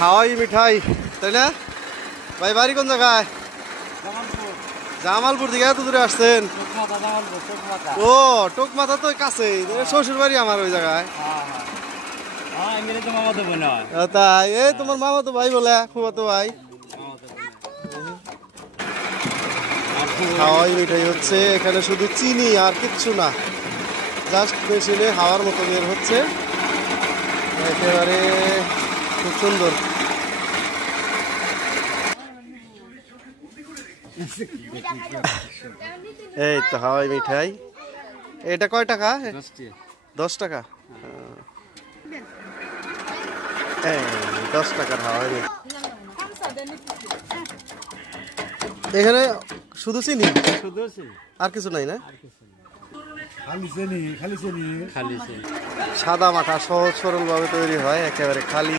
হাওয়াই মিঠাই, তাই না ভাই? বাড়ি কোন জায়গায়? জামালপুর থেকে এত দূরে আসছেন? ও টোকমাথা তো কাছেই, শ্বশুর বাড়ি আমার ওই জায়গায়। তাই এই তোমার মামা তো ভাই বলে, খুবাতো ভাই। হাওয়াই মিঠাই হচ্ছে এখানে শুধু চিনি আর কিচ্ছু না, জাস্ট মেশিনে হাওয়ার মতো বের হচ্ছে, একেবারে খুব সুন্দর। এই তো হাওয়াই মিঠাই। এটা কয় টাকা? 10 টাকা। 10 টাকার হাওয়াই মিঠাই। এখানে শুধু চিনি, আর কিছু নাই না? সাদা মাঠা সহজ সরল ভাবে তৈরি হয়, একেবারে খালি।